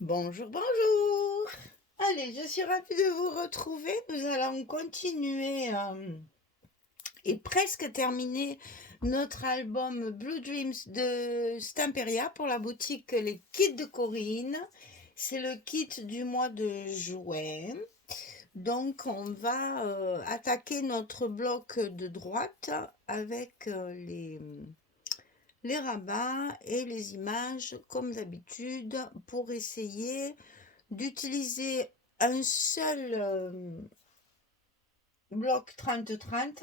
Bonjour, bonjour. Allez, je suis ravie de vous retrouver. Nous allons continuer et presque terminer notre album Blue Dreams de Stamperia pour la boutique Les Kits de Corinne. C'est le kit du mois de juin. Donc, on va attaquer notre bloc de droite avec les rabats et les images comme d'habitude pour essayer d'utiliser un seul bloc 30-30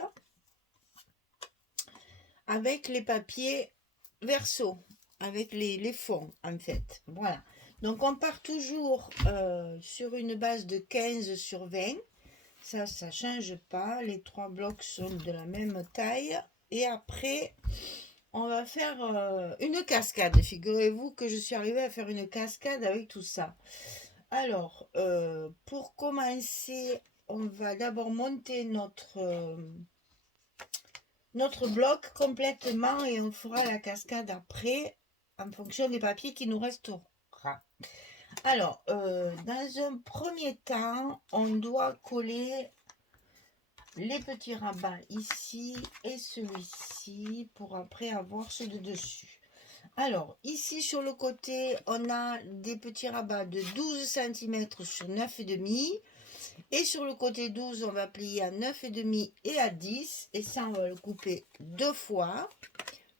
avec les papiers verso, avec les fonds en fait. Voilà. Donc on part toujours sur une base de 15 sur 20. Ça ne change pas. Les trois blocs sont de la même taille. Et après, on va faire une cascade. Figurez-vous que je suis arrivée à faire une cascade avec tout ça. Alors, pour commencer, on va d'abord monter notre bloc complètement et on fera la cascade après en fonction des papiers qui nous resteront. Alors, dans un premier temps, on doit coller les petits rabats ici et celui-ci pour après avoir ceux de dessus. Alors, ici sur le côté, on a des petits rabats de 12 cm sur 9,5. Et sur le côté 12, on va plier à 9,5 et à 10. Et ça, on va le couper deux fois.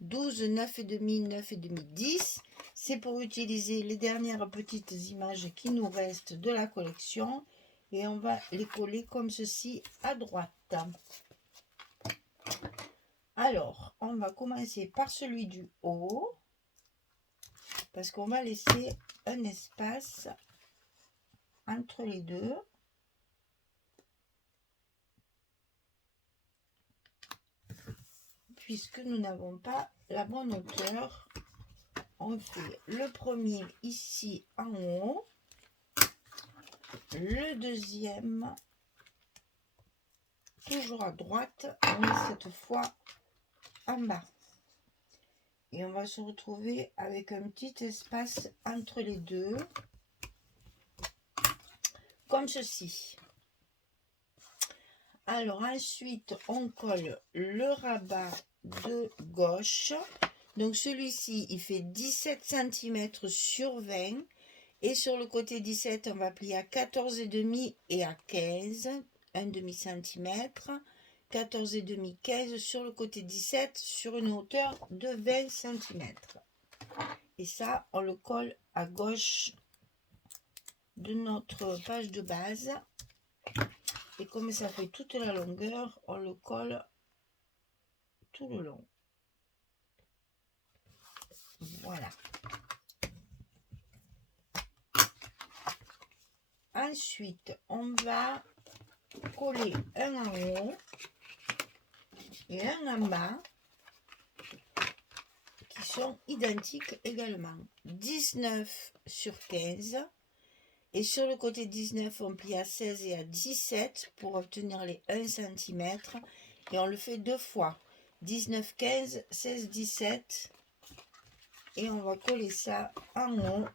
12, 9,5, 9,5, 10. C'est pour utiliser les dernières petites images qui nous restent de la collection. Et on va les coller comme ceci à droite. Alors, on va commencer par celui du haut. Parce qu'on va laisser un espace entre les deux. Puisque nous n'avons pas la bonne hauteur, on fait le premier ici en haut, le deuxième toujours à droite, mais cette fois en bas. Et on va se retrouver avec un petit espace entre les deux, comme ceci. Alors ensuite, on colle le rabat de gauche. Donc celui-ci, il fait 17 cm sur 20. Et sur le côté 17, on va plier à 14,5 et à 15, un demi-centimètre. 14,5, 15 sur le côté 17, sur une hauteur de 20 cm. Et ça, on le colle à gauche de notre page de base. Et comme ça fait toute la longueur, on le colle tout le long. Voilà. Ensuite, on va coller un en haut et un en bas qui sont identiques également. 19 sur 15. Et sur le côté 19, on plie à 16 et à 17 pour obtenir les 1 cm. Et on le fait deux fois. 19, 15, 16, 17. Et on va coller ça en haut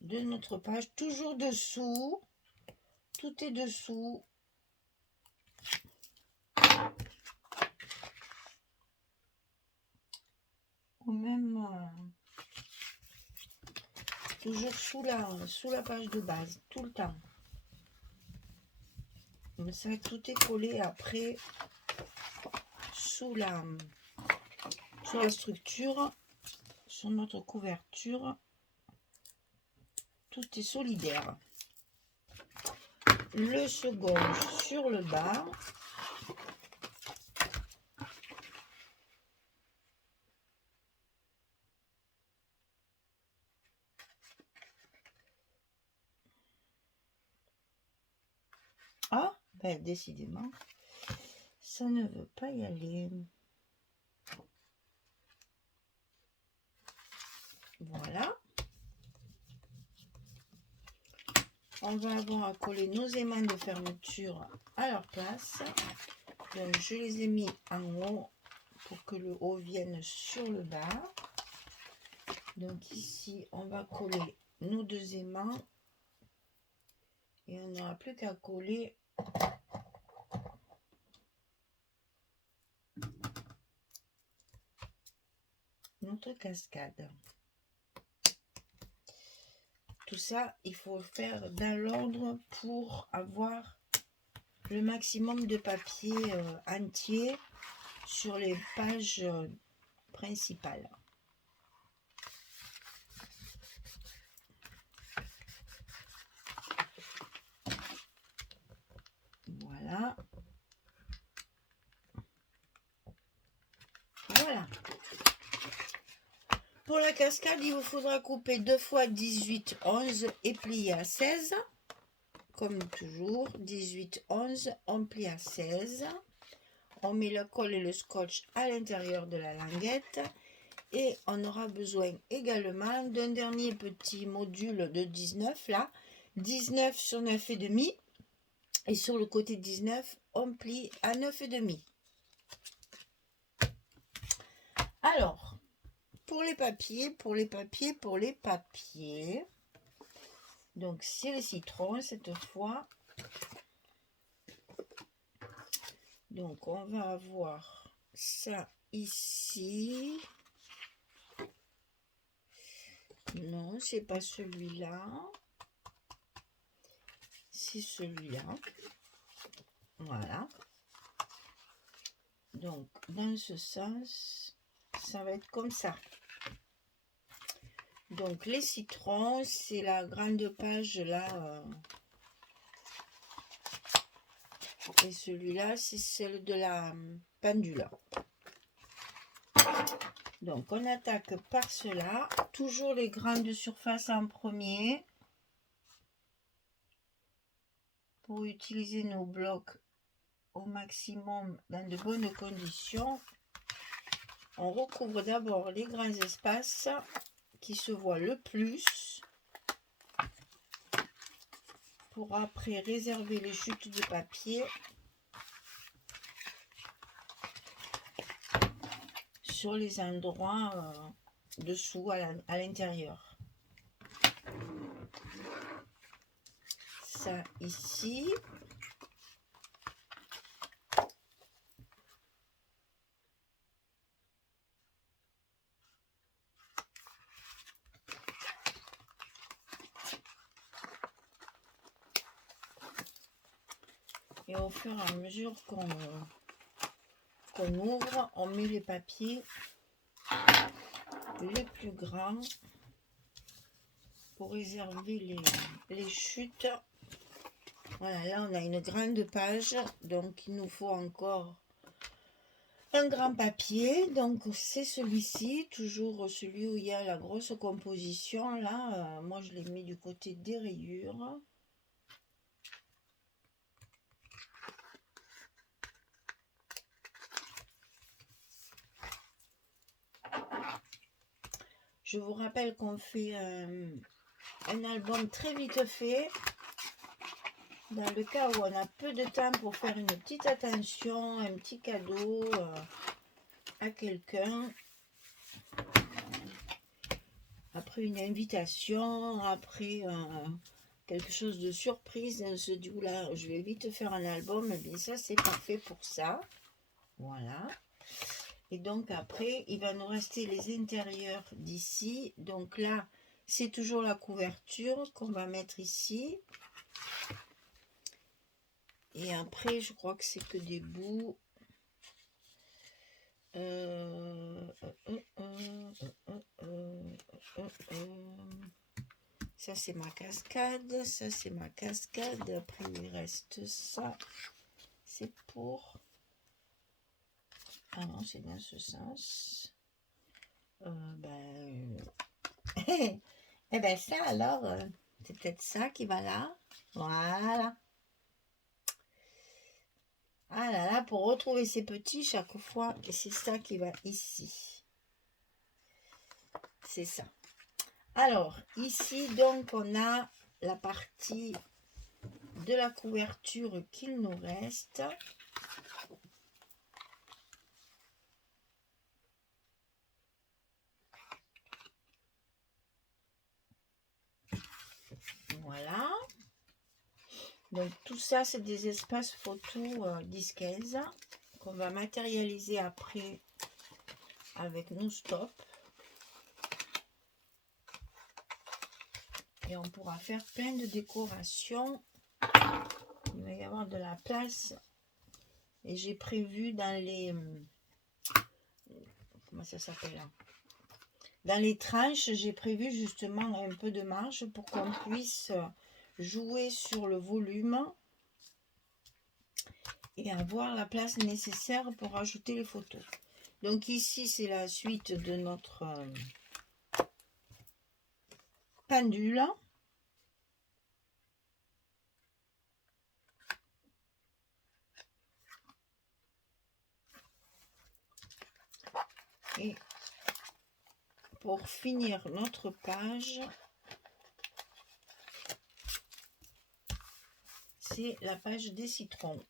de notre page. Toujours dessous. Tout est dessous. Ou même toujours sous la page de base. Tout le temps. Mais ça, tout est collé après sous la structure, sur notre couverture. Tout est solidaire. Le second sur le bas. Ah, ben décidément, ça ne veut pas y aller. Voilà. On va avoir à coller nos aimants de fermeture à leur place. Donc je les ai mis en haut pour que le haut vienne sur le bas. Donc ici, on va coller nos 2 aimants. Et on n'aura plus qu'à coller notre cascade. Tout ça, il faut faire dans l'ordre pour avoir le maximum de papier entier sur les pages principales. Voilà. Voilà. Pour la cascade, il vous faudra couper 2 fois 18, 11 et plier à 16. Comme toujours, 18, 11, on plie à 16. On met le colle et le scotch à l'intérieur de la languette. Et on aura besoin également d'un dernier petit module de 19 là. 19 sur 9,5. Et sur le côté 19, on plie à 9,5. Alors, pour les papiers, donc c'est le citron cette fois. Donc on va avoir ça ici. Non, c'est pas celui-là. C'est celui-là. Voilà. Donc dans ce sens, ça va être comme ça. Donc les citrons, c'est la grande page là. Et celui-là, c'est celle de la pendule. Donc on attaque par cela. Toujours les grandes surfaces en premier. Pour utiliser nos blocs au maximum dans de bonnes conditions. On recouvre d'abord les grands espaces qui se voient le plus pour après réserver les chutes de papier sur les endroits dessous à l'intérieur. Ça ici. Et au fur et à mesure qu'on ouvre, on met les papiers les plus grands pour réserver les chutes. Voilà, là on a une grande page, donc il nous faut encore un grand papier. Donc c'est celui-ci, toujours celui où il y a la grosse composition. Là, moi je l'ai mis du côté des rayures. Je vous rappelle qu'on fait un album très vite fait. Dans le cas où on a peu de temps pour faire une petite attention, un petit cadeau à quelqu'un. Après une invitation, après quelque chose de surprise, on se dit, oula, je vais vite faire un album. Et bien ça, c'est parfait pour ça. Voilà. Et donc après, il va nous rester les intérieurs d'ici. Donc là, c'est toujours la couverture qu'on va mettre ici. Et après, je crois que c'est que des bouts. Ça, c'est ma cascade. Ça, c'est ma cascade. Après, il reste ça. C'est pour... Ah non, c'est dans ce sens. Eh ben ça, alors, c'est peut-être ça qui va là. Voilà. Ah là là, pour retrouver ces petits chaque fois, c'est ça qui va ici. C'est ça. Alors, ici, donc, on a la partie de la couverture qu'il nous reste. Donc tout ça, c'est des espaces photos 10-15 qu'on va matérialiser après avec nos stops. Et on pourra faire plein de décorations. Il va y avoir de la place. Et j'ai prévu dans les... Comment ça s'appelle là? Dans les tranches, j'ai prévu justement un peu de marge pour qu'on puisse jouer sur le volume et avoir la place nécessaire pour ajouter les photos. Donc ici, c'est la suite de notre pendule. Et pour finir notre page, c'est la page des citrons.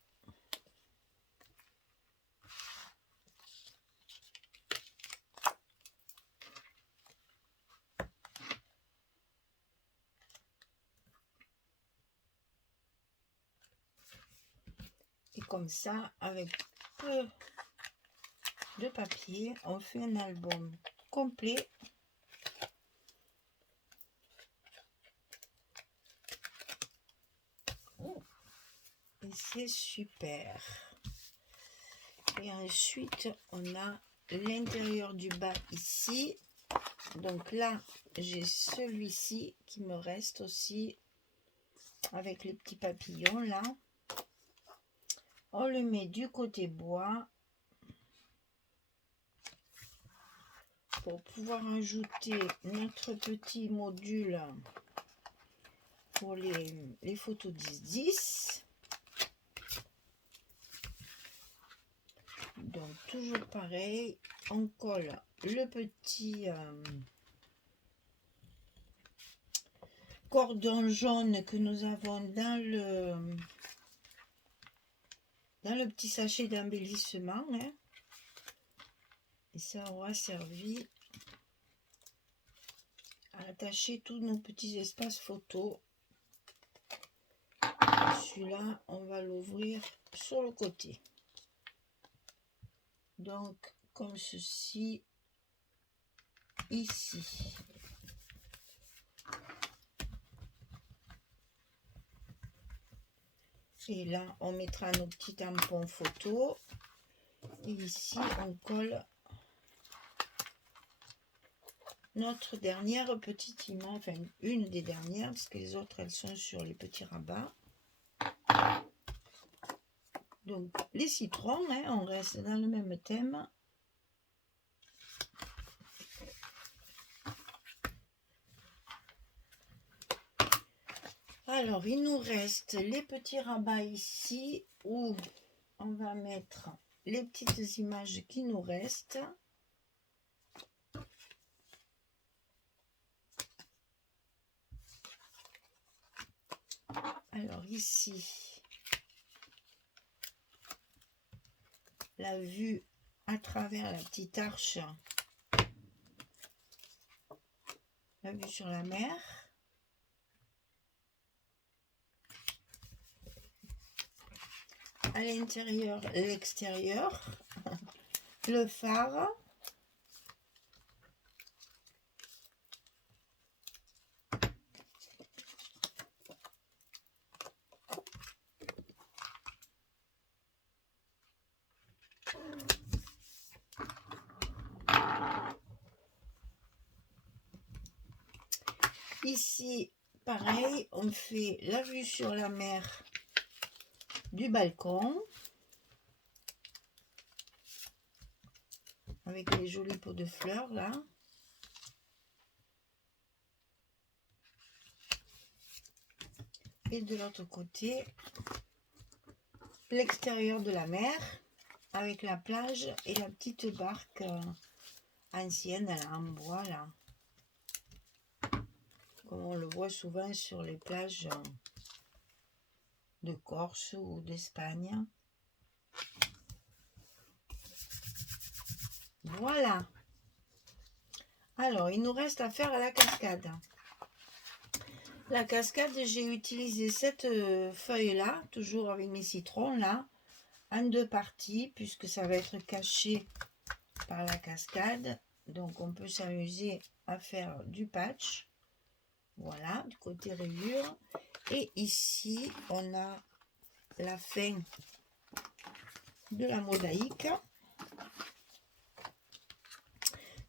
Et comme ça, avec peu de papier, on fait un album complet. Et c'est super. Et ensuite, on a l'intérieur du bas ici. Donc là, j'ai celui-ci qui me reste aussi avec les petits papillons là. On le met du côté bois pour pouvoir ajouter notre petit module pour les photos 10-10. Donc toujours pareil, on colle le petit cordon jaune que nous avons dans le petit sachet d'embellissement, hein. Et ça aura servi à attacher tous nos petits espaces photos. Celui-là, on va l'ouvrir sur le côté. Donc, comme ceci, ici. Et là, on mettra nos petits tampons photo. Et ici, on colle notre dernière petite image, enfin une des dernières, parce que les autres, elles sont sur les petits rabats. Donc, les citrons, hein, on reste dans le même thème. Alors, il nous reste les petits rabats ici, où on va mettre les petites images qui nous restent. Alors ici, la vue à travers la petite arche, la vue sur la mer. À l'intérieur, l'extérieur, le phare. Ici, pareil, on fait la vue sur la mer du balcon. Avec les jolis pots de fleurs là. Et de l'autre côté, l'extérieur de la mer avec la plage et la petite barque ancienne là, en bois là. Comme on le voit souvent sur les plages de Corse ou d'Espagne. Voilà. Alors, il nous reste à faire la cascade. La cascade, j'ai utilisé cette feuille-là, toujours avec mes citrons, là, en 2 parties, puisque ça va être caché par la cascade. Donc, on peut s'amuser à faire du patch. Voilà, du côté rayure. Et ici, on a la fin de la mosaïque.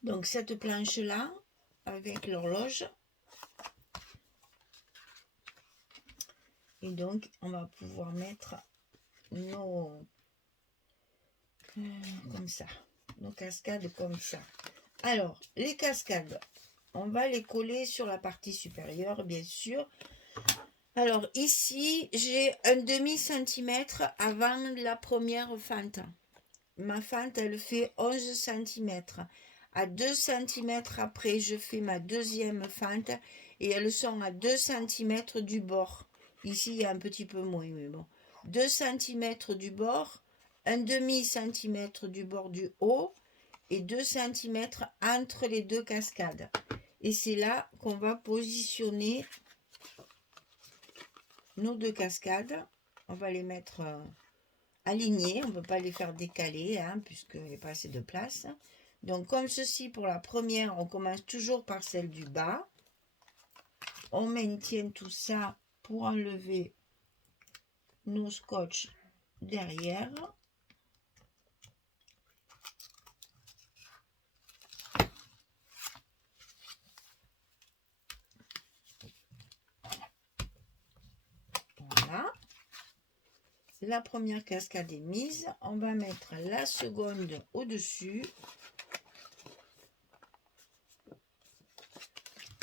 Donc, cette planche-là, avec l'horloge. Et donc, on va pouvoir mettre nos... comme ça. Nos cascades comme ça. Alors, les cascades, on va les coller sur la partie supérieure, bien sûr. Alors, ici, j'ai un demi-centimètre avant la première fente. Ma fente, elle fait 11 cm. À 2 cm après, je fais ma deuxième fente et elles sont à 2 cm du bord. Ici, il y a un petit peu moins, mais bon. 2 cm du bord, un demi-centimètre du bord du haut et 2 cm entre les deux cascades. Et c'est là qu'on va positionner nos deux cascades. On va les mettre alignées, on ne peut pas les faire décaler, hein, puisqu'il n'y a pas assez de place. Donc comme ceci, pour la première, on commence toujours par celle du bas. On maintient tout ça pour enlever nos scotch derrière. Voilà. La première cascade est mise. On va mettre la seconde au-dessus.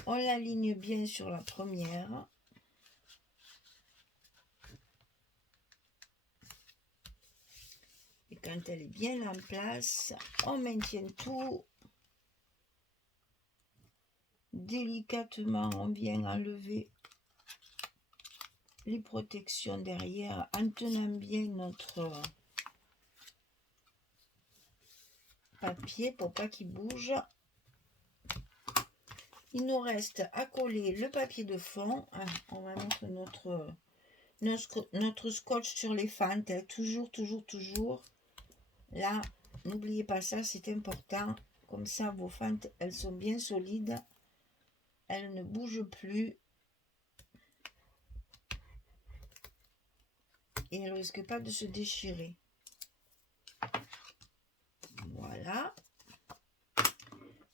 On l'aligne bien sur la première. Et quand elle est bien en place, on maintient tout. Délicatement, on vient enlever les protections derrière en tenant bien notre papier pour pas qu'il bouge. Il nous reste à coller le papier de fond. On va mettre notre scotch sur les fentes. Toujours. Là, n'oubliez pas ça, c'est important. Comme ça, vos fentes, elles sont bien solides. Elles ne bougent plus. Et elles ne risquent pas de se déchirer. Voilà.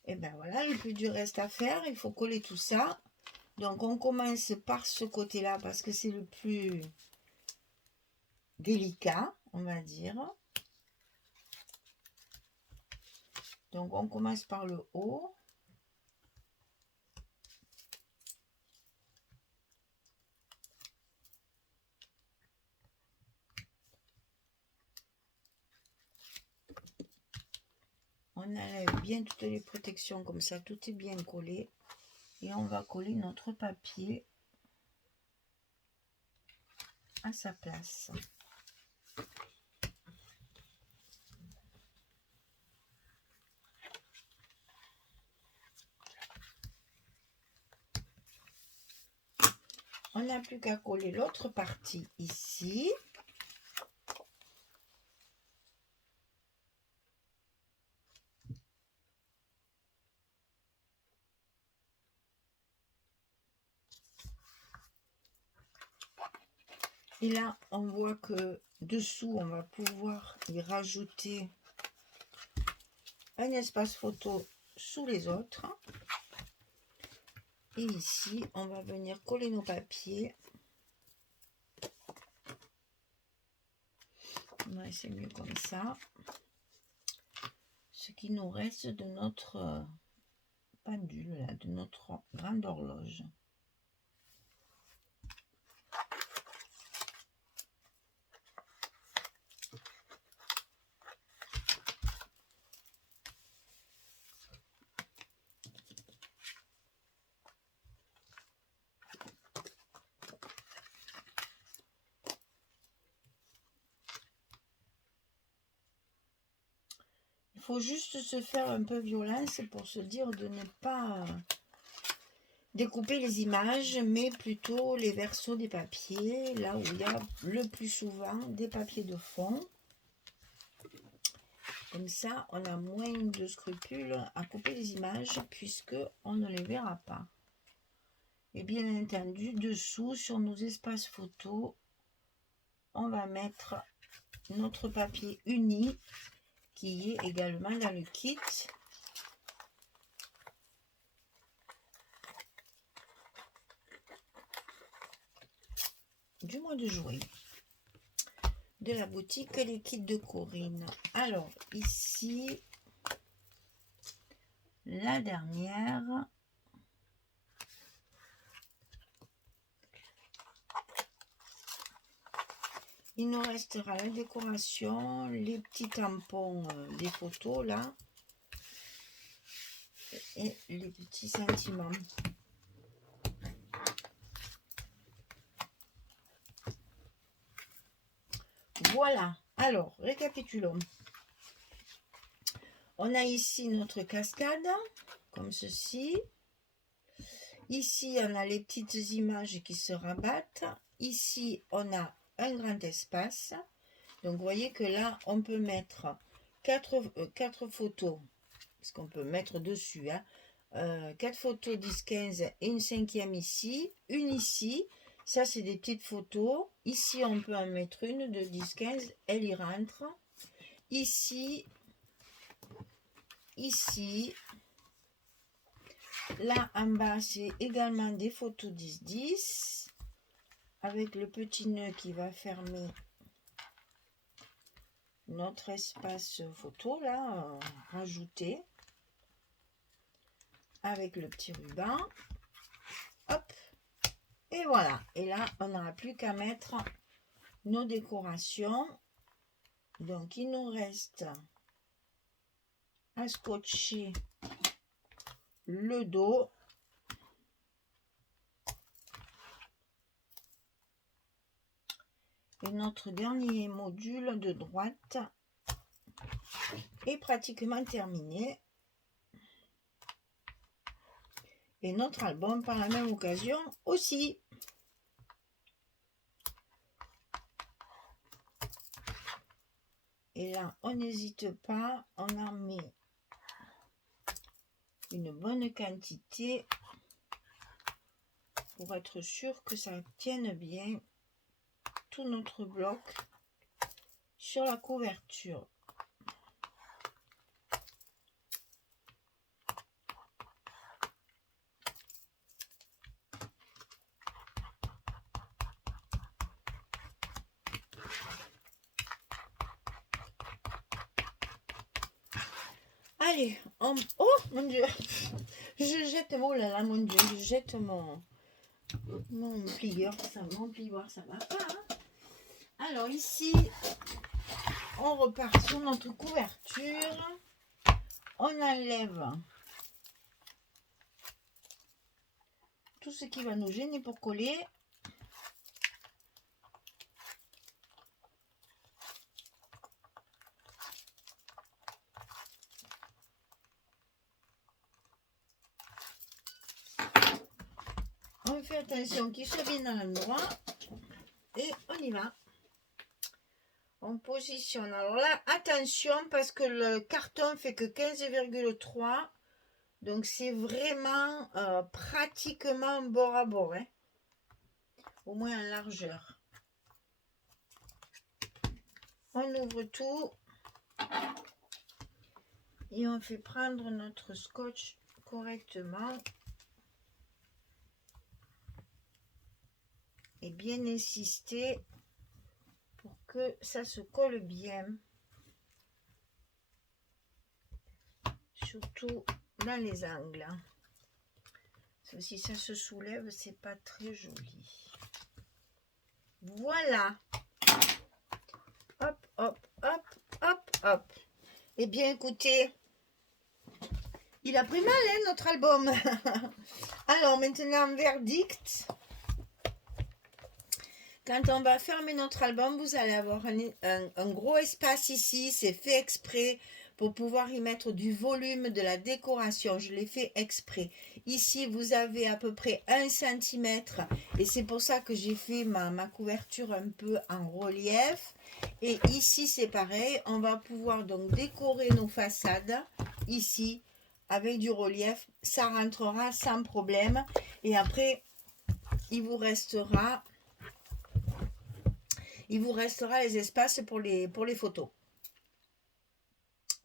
Et ben voilà, le plus dur reste à faire. Il faut coller tout ça. Donc, on commence par ce côté-là parce que c'est le plus délicat, on va dire. Donc, on commence par le haut. On enlève bien toutes les protections comme ça, tout est bien collé. Et on va coller notre papier à sa place. On n'a plus qu'à coller l'autre partie ici. Et là, on voit que dessous, on va pouvoir y rajouter un espace photo sous les autres. Et ici, on va venir coller nos papiers. Ouais, c'est mieux comme ça. Ce qui nous reste de notre pendule, là, de notre grande horloge. Il faut juste se faire un peu violence pour se dire de découper les images, mais plutôt les versos des papiers, là où il y a le plus souvent des papiers de fond. Comme ça, on a moins de scrupules à couper les images puisque on ne les verra pas. Et bien entendu, dessous, sur nos espaces photos, on va mettre notre papier uni qui est également dans le kit. Du mois de juin de la boutique Les Kits de Corinne. Alors ici la dernière, il nous restera la décoration, les petits tampons des photos là et les petits sentiments. Voilà, alors récapitulons. On a ici notre cascade, comme ceci. Ici, on a les petites images qui se rabattent. Ici, on a un grand espace. Donc, vous voyez que là, on peut mettre quatre photos, parce qu'on peut mettre dessus, hein. 4 photos 10-15 et une cinquième ici, une ici. Ça, c'est des petites photos. Ici, on peut en mettre une de 10-15, elle y rentre. Ici, ici. Là, en bas, c'est également des photos 10-10, avec le petit nœud qui va fermer notre espace photo, là, rajouté, avec le petit ruban. Hop. Et voilà, et là, on n'aura plus qu'à mettre nos décorations. Donc, il nous reste à scotcher le dos. Et notre dernier module de droite est pratiquement terminé. Et notre album, par la même occasion, aussi. Et là, on n'hésite pas, on en met une bonne quantité pour être sûr que ça tienne bien tout notre bloc sur la couverture. Allez, oh mon Dieu, je jette mon mon Dieu, je jette mon plieur, ça va pas. Hein. Alors ici, on repart sur notre couverture, on enlève tout ce qui va nous gêner pour coller. On fait attention qu'il soit bien dans l'endroit et on y va. On positionne. Alors là, attention parce que le carton fait que 15,3. Donc c'est vraiment pratiquement bord à bord. Hein. Au moins en largeur. On ouvre tout. Et on fait prendre notre scotch correctement. Et bien insister pour que ça se colle bien. Surtout dans les angles. Si ça se soulève, c'est pas très joli. Voilà. Hop, hop, hop, hop, hop. Eh bien, écoutez, il a pris mal, hein, notre album. Alors, maintenant, verdict. Quand on va fermer notre album, vous allez avoir un gros espace ici. C'est fait exprès pour pouvoir y mettre du volume, de la décoration. Je l'ai fait exprès. Ici, vous avez à peu près 1 cm et c'est pour ça que j'ai fait ma couverture un peu en relief. Et ici, c'est pareil, on va pouvoir donc décorer nos façades ici avec du relief. Ça rentrera sans problème. Et après, il vous restera les espaces pour les photos.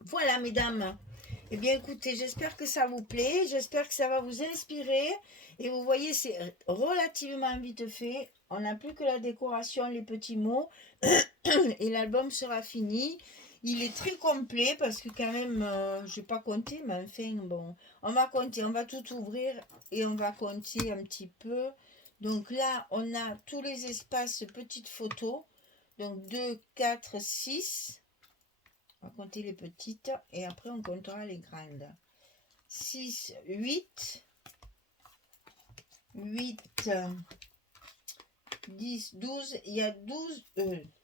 Voilà, mesdames. Eh bien, écoutez, j'espère que ça vous plaît. J'espère que ça va vous inspirer. Et vous voyez, c'est relativement vite fait. On n'a plus que la décoration, les petits mots. Et l'album sera fini. Il est très complet parce que quand même, je n'ai pas compté, mais enfin, bon, on va compter. On va tout ouvrir et on va compter un petit peu. Donc là, on a tous les espaces petites photos. Donc 2, 4, 6. On va compter les petites et après on comptera les grandes. 6, 8, 10, 12. Il y a 12,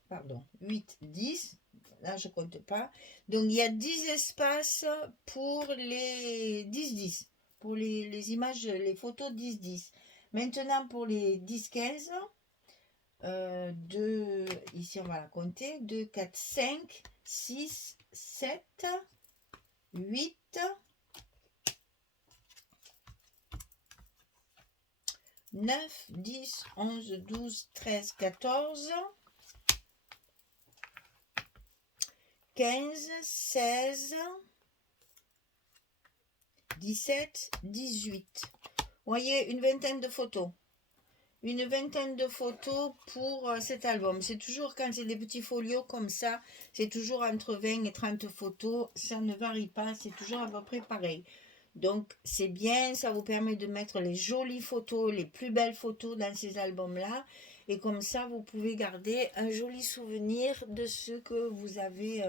pardon, 8, 10. Là, je ne compte pas. Donc, il y a 10 espaces pour les 10-10. Pour les images, les photos 10-10. Maintenant, pour les 10-15, ici, on va la compter. 2, 4, 5, 6, 7, 8, 9, 10, 11, 12, 13, 14, 15, 16, 17, 18. Vous voyez, une vingtaine de photos. Une vingtaine de photos pour cet album. C'est toujours, quand c'est des petits folios comme ça, c'est toujours entre 20 et 30 photos. Ça ne varie pas, c'est toujours à peu près pareil. Donc, c'est bien, ça vous permet de mettre les jolies photos, les plus belles photos dans ces albums-là. Et comme ça, vous pouvez garder un joli souvenir de ce que vous avez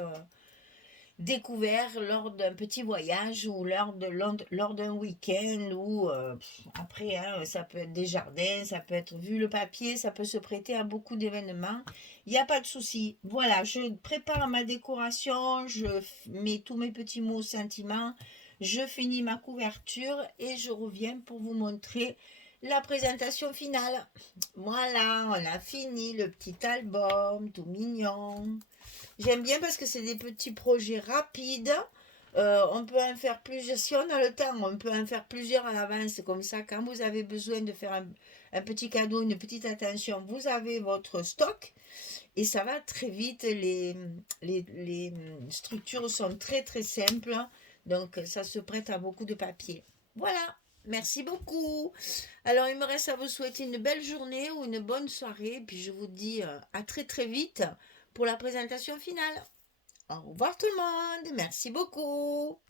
découvert lors d'un petit voyage ou lors d'un week-end ou après, hein, ça peut être des jardins, ça peut être vu le papier, ça peut se prêter à beaucoup d'événements. Il n'y a pas de souci. Voilà, je prépare ma décoration, je mets tous mes petits mots sentiments, je finis ma couverture et je reviens pour vous montrer la présentation finale. Voilà, on a fini le petit album, tout mignon. J'aime bien parce que c'est des petits projets rapides. On peut en faire plusieurs. Si on a le temps, on peut en faire plusieurs à l'avance. Comme ça, quand vous avez besoin de faire un petit cadeau, une petite attention, vous avez votre stock. Et ça va très vite. Les structures sont très très simples. Donc, ça se prête à beaucoup de papier. Voilà. Merci beaucoup. Alors, il me reste à vous souhaiter une belle journée ou une bonne soirée. Puis je vous dis à très très vite pour la présentation finale. Au revoir tout le monde. Merci beaucoup.